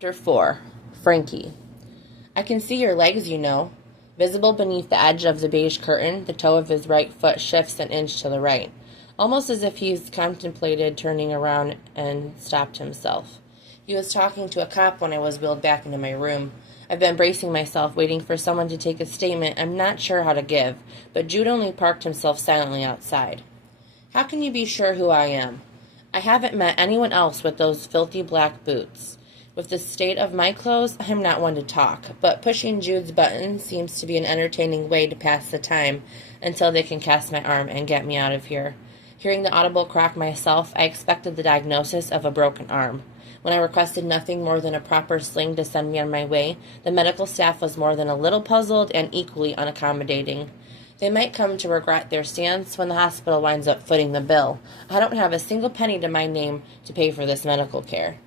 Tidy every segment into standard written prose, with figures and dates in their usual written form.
Chapter 4. Frankie. I can see your legs, you know. Visible beneath the edge of the beige curtain, the toe of his right foot shifts an inch to the right, almost as if he's contemplated turning around and stopped himself. He was talking to a cop when I was wheeled back into my room. I've been bracing myself, waiting for someone to take a statement I'm not sure how to give, but Jude only parked himself silently outside. How can you be sure who I am? I haven't met anyone else with those filthy black boots. With the state of my clothes, I'm not one to talk, but pushing Jude's button seems to be an entertaining way to pass the time until they can cast my arm and get me out of here. Hearing the audible crack myself, I expected the diagnosis of a broken arm. When I requested nothing more than a proper sling to send me on my way, the medical staff was more than a little puzzled and equally unaccommodating. They might come to regret their stance when the hospital winds up footing the bill. I don't have a single penny to my name to pay for this medical care.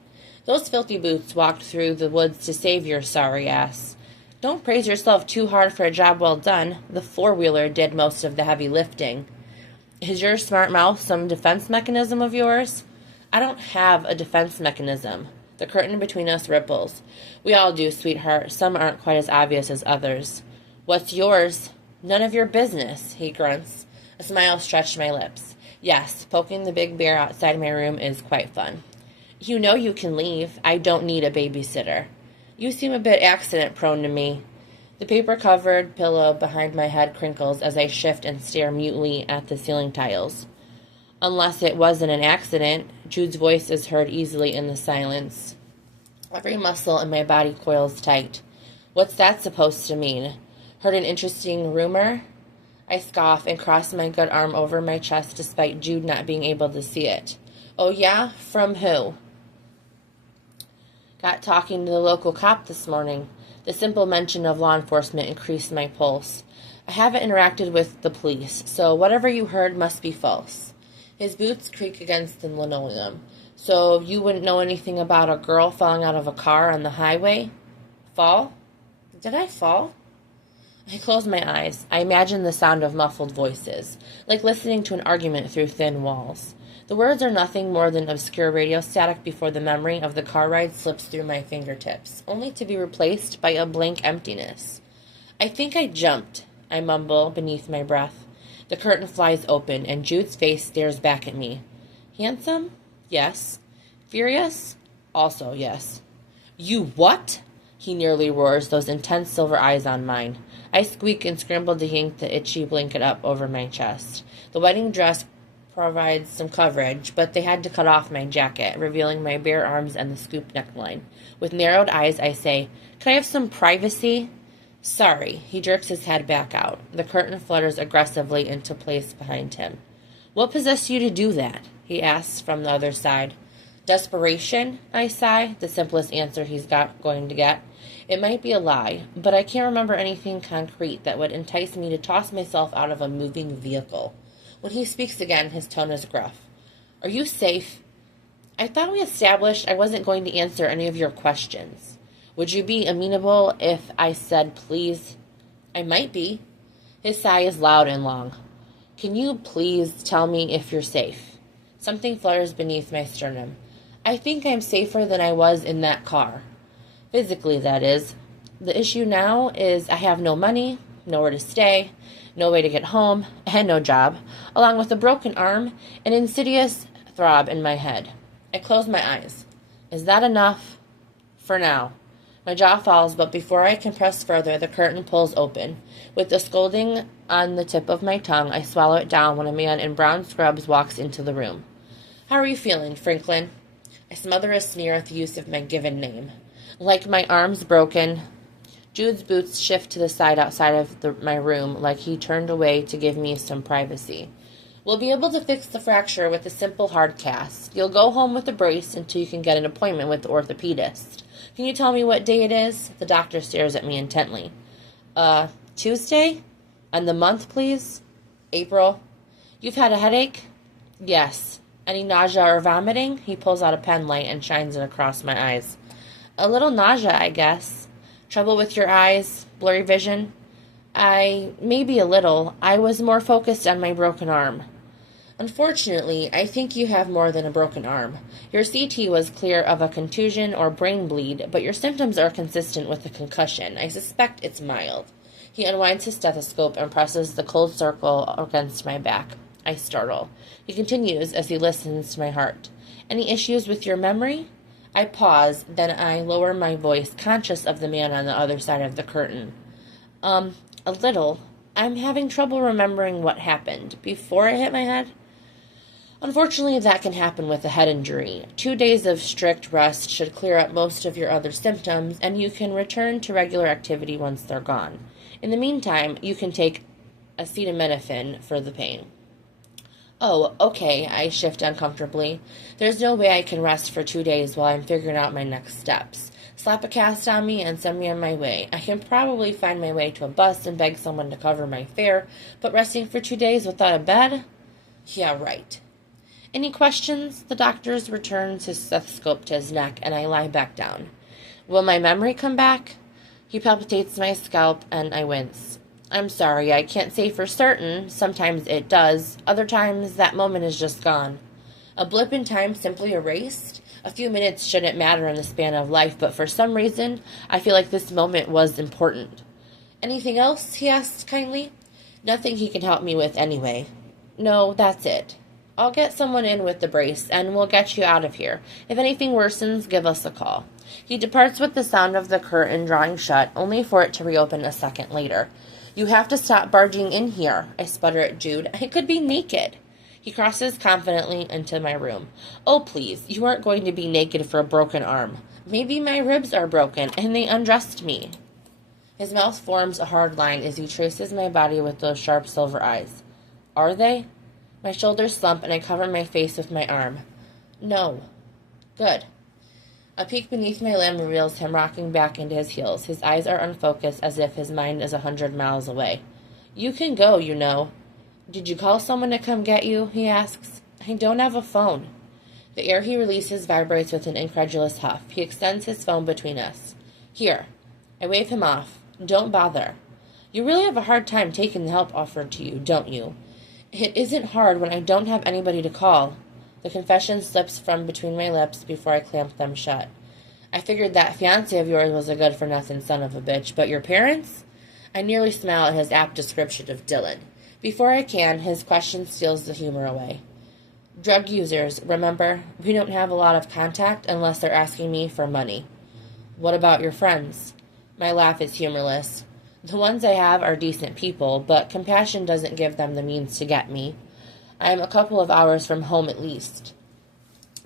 Those filthy boots walked through the woods to save your sorry ass. Don't praise yourself too hard for a job well done. The four-wheeler did most of the heavy lifting. Is your smart mouth some defense mechanism of yours? I don't have a defense mechanism. The curtain between us ripples. We all do, sweetheart. Some aren't quite as obvious as others. What's yours? None of your business, he grunts. A smile stretched my lips. Yes, poking the big bear outside my room is quite fun. You know you can leave. I don't need a babysitter. You seem a bit accident-prone to me. The paper-covered pillow behind my head crinkles as I shift and stare mutely at the ceiling tiles. Unless it wasn't an accident, Jude's voice is heard easily in the silence. Every muscle in my body coils tight. What's that supposed to mean? Heard an interesting rumor? I scoff and cross my good arm over my chest despite Jude not being able to see it. Oh yeah? From who? Got talking to the local cop this morning. The simple mention of law enforcement increased my pulse. I haven't interacted with the police, so whatever you heard must be false. His boots creak against the linoleum. So you wouldn't know anything about a girl falling out of a car on the highway? Fall? Did I fall? I close my eyes. I imagine the sound of muffled voices, like listening to an argument through thin walls. The words are nothing more than obscure radio static before the memory of the car ride slips through my fingertips, only to be replaced by a blank emptiness. I think I jumped, I mumble beneath my breath. The curtain flies open, and Jude's face stares back at me. Handsome? Yes. Furious? Also yes. You what? He nearly roars, those intense silver eyes on mine. I squeak and scramble to yank the itchy blanket up over my chest. The wedding dress provides some coverage, but they had to cut off my jacket, revealing my bare arms and the scoop neckline. With narrowed eyes, I say, "Could I have some privacy?" Sorry. He jerks his head back out. The curtain flutters aggressively into place behind him. What possessed you to do that? He asks from the other side. Desperation, I sigh, the simplest answer he's going to get. It might be a lie, but I can't remember anything concrete that would entice me to toss myself out of a moving vehicle. When he speaks again, his tone is gruff. Are you safe? I thought we established I wasn't going to answer any of your questions. Would you be amenable if I said please? I might be. His sigh is loud and long. Can you please tell me if you're safe? Something flutters beneath my sternum. I think I'm safer than I was in that car. Physically, that is. The issue now is I have no money, nowhere to stay, no way to get home, and no job, along with a broken arm, an insidious throb in my head. I close my eyes. Is that enough? For now. My jaw falls, but before I can press further, the curtain pulls open. With the scolding on the tip of my tongue, I swallow it down when a man in brown scrubs walks into the room. How are you feeling, Franklin? I smother a sneer at the use of my given name. Like my arm's broken. Jude's boots shift to the side outside of my room, like he turned away to give me some privacy. We'll be able to fix the fracture with a simple hard cast. You'll go home with a brace until you can get an appointment with the orthopedist. Can you tell me what day it is? The doctor stares at me intently. Tuesday? And the month, please? April. You've had a headache? Yes. Any nausea or vomiting? He pulls out a pen light and shines it across my eyes. A little nausea, I guess. Trouble with your eyes? Blurry vision? Maybe a little. I was more focused on my broken arm. Unfortunately, I think you have more than a broken arm. Your CT was clear of a contusion or brain bleed, but your symptoms are consistent with a concussion. I suspect it's mild. He unwinds his stethoscope and presses the cold circle against my back. I startle. He continues as he listens to my heart. Any issues with your memory? I pause, then I lower my voice, conscious of the man on the other side of the curtain. A little. I'm having trouble remembering what happened before it hit my head. Unfortunately, that can happen with a head injury. 2 days of strict rest should clear up most of your other symptoms, and you can return to regular activity once they're gone. In the meantime, you can take acetaminophen for the pain. Oh, okay, I shift uncomfortably. There's no way I can rest for 2 days while I'm figuring out my next steps. Slap a cast on me and send me on my way. I can probably find my way to a bus and beg someone to cover my fare, but resting for 2 days without a bed? Yeah, right. Any questions? The doctor returns his stethoscope to his neck, and I lie back down. Will my memory come back? He palpitates my scalp, and I wince. I'm sorry, I can't say for certain. Sometimes it does. Other times, that moment is just gone. A blip in time simply erased? A few minutes shouldn't matter in the span of life, but for some reason, I feel like this moment was important. Anything else? He asks kindly. Nothing he can help me with anyway. No, that's it. I'll get someone in with the brace, and we'll get you out of here. If anything worsens, give us a call. He departs with the sound of the curtain drawing shut, only for it to reopen a second later. You have to stop barging in here, I sputter at Jude. I could be naked. He crosses confidently into my room. Oh, please, you aren't going to be naked for a broken arm. Maybe my ribs are broken, and they undressed me. His mouth forms a hard line as he traces my body with those sharp silver eyes. Are they? My shoulders slump, and I cover my face with my arm. No. Good. A peek beneath my limb reveals him rocking back into his heels. His eyes are unfocused, as if his mind is 100 miles away. You can go, you know. Did you call someone to come get you? He asks. I don't have a phone. The air he releases vibrates with an incredulous huff. He extends his phone between us. Here. I wave him off. Don't bother. You really have a hard time taking the help offered to you, don't you? It isn't hard when I don't have anybody to call. The confession slips from between my lips before I clamp them shut. I figured that fiancé of yours was a good-for-nothing son of a bitch, but your parents? I nearly smile at his apt description of Dylan. Before I can, his question steals the humor away. Drug users, remember? We don't have a lot of contact unless they're asking me for money. What about your friends? My laugh is humorless. The ones I have are decent people, but compassion doesn't give them the means to get me. I am a couple of hours from home at least.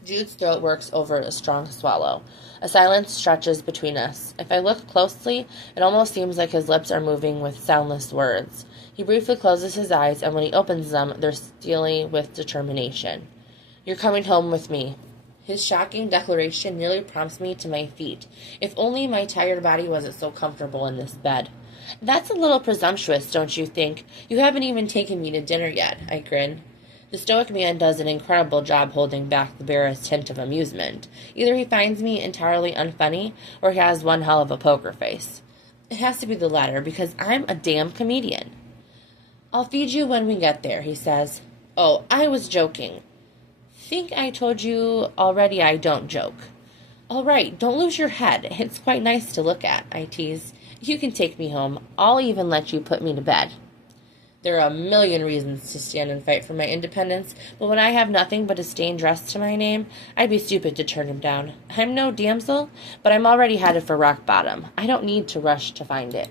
Jude's throat works over a strong swallow. A silence stretches between us. If I look closely, it almost seems like his lips are moving with soundless words. He briefly closes his eyes, and when he opens them, they're steely with determination. You're coming home with me. His shocking declaration nearly prompts me to my feet. If only my tired body wasn't so comfortable in this bed. That's a little presumptuous, don't you think? You haven't even taken me to dinner yet, I grin. The stoic man does an incredible job holding back the barest hint of amusement. Either he finds me entirely unfunny, or he has one hell of a poker face. It has to be the latter, because I'm a damn comedian. I'll feed you when we get there, he says. Oh, I was joking. Think I told you already I don't joke. All right, don't lose your head. It's quite nice to look at, I tease. You can take me home. I'll even let you put me to bed. There are a million reasons to stand and fight for my independence, but when I have nothing but a stained dress to my name, I'd be stupid to turn him down. I'm no damsel, but I'm already headed for rock bottom. I don't need to rush to find it.